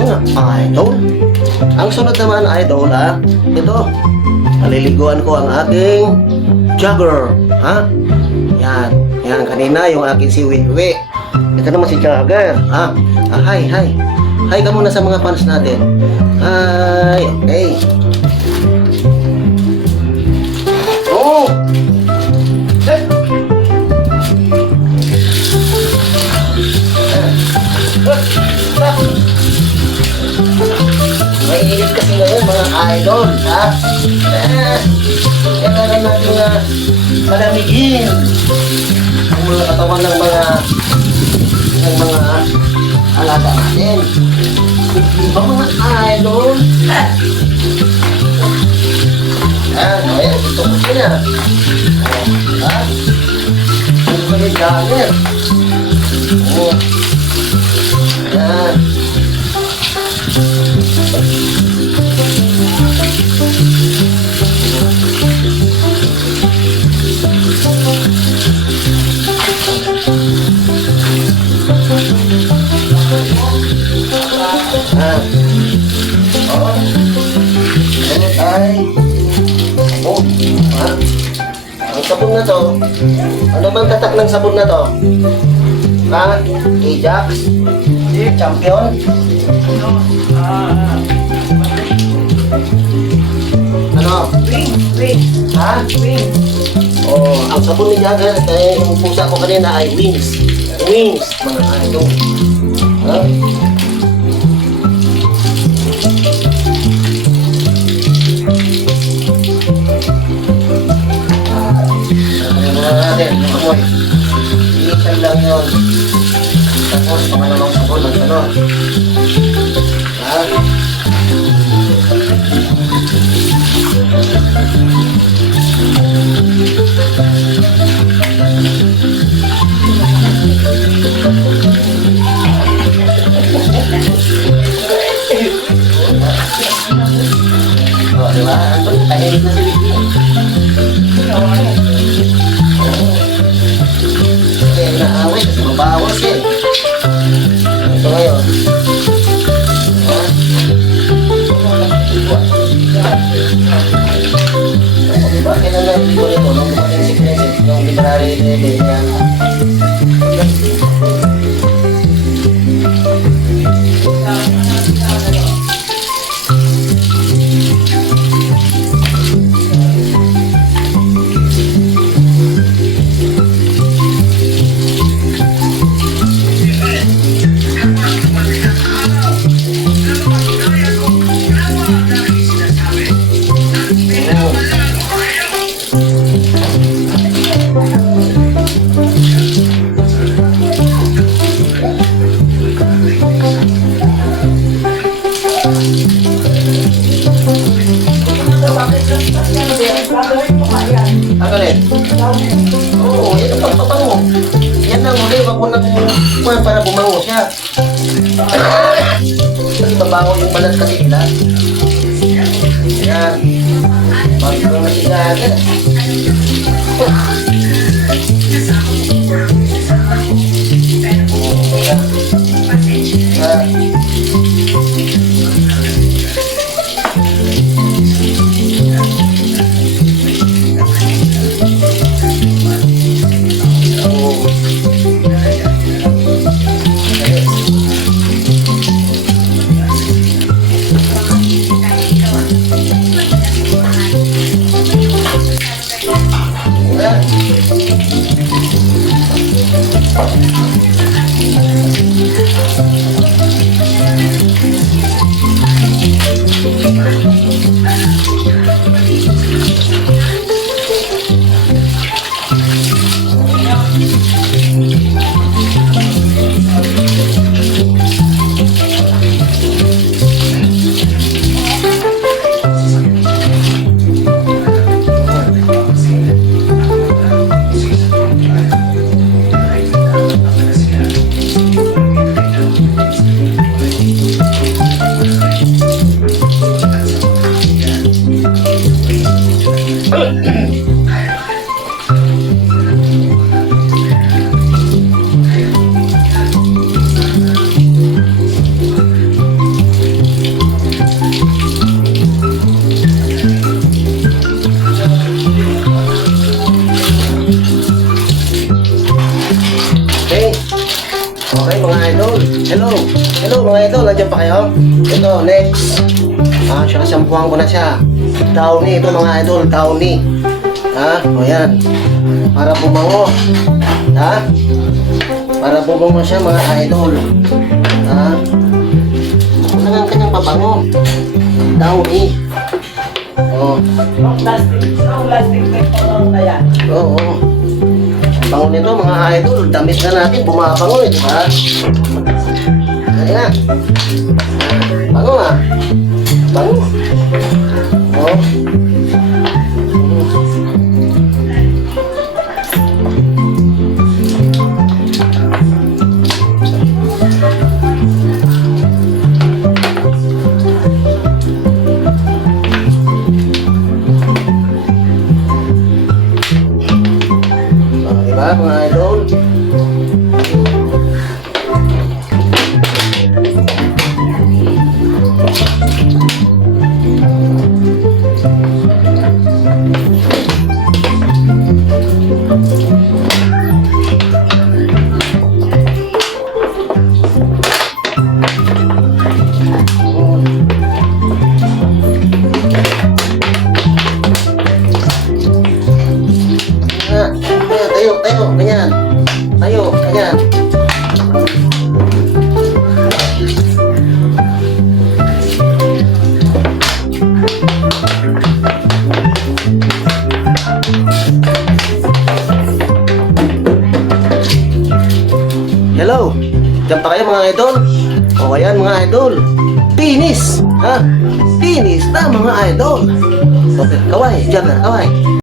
mga idol. Ang sunod naman idol ito, paliliguan ko ang aking jogger, ha? Yan kanina yung aking si Wiwi. Ito naman si jogger, ha? Hi. Hi ka muna sa mga fans natin. Hi, okay. Oh! May init kasi ngayon mga idol, ha? Kailangan natin malamigin ang mga katawan ng mga alaga natin. Diba mga idol? Ayan, ito ko sila. Ha? Ito ko yung jogger. Ayan. Ang sabon na to, ano bang tatak ng sabon na to? Ha? Ajax? Champion? Ano? Wings. Ha? Wings. Oh, ang sabon ni Jagger, kaya yung pusa ko kanina ay Wings. Wings, mga idol. Ha? Natin, amoy. Ilisan lang yun. Tapos, pangalawang sabon ng gano'n. Ha? O, diba? Ano? Tahimik na si Vicky. Kaya naaway kasi mabawas eh. Ito ngayon. Diba? Kailan na hindi ko nito nung dumating si Princess, nung di ba narinig niya. Ang galit? Oo, yan ang pagpapango. Yan ang huli, wag mo na kung para bumango siya. Kasi mabango yung balat kasi nila. Yan. Bago na si Jagger. Okay, mga idol. Hello. Hello, mga idol. Nandiyan pa kayo? Ito, next. Sinasampuhan ko na siya. Downy. Ito, mga idol. Downy. O yan. Para bumango. Para bumango siya, mga idol. Ano ang kanyang pabango? Downy. Plastic na yan. Oo. Bango nito, mga idol. Damit na natin, bumabango eh, di ba? Kaya nga. Bango nga. Bango. Oo. Diba, mga idol? Tayo, ganyan. Tayo, ganyan. Hello, diyan pa kayo mga idol? O ayan mga idol, finish! Finish na mga idol! Okay, kaway, Jagger, kaway.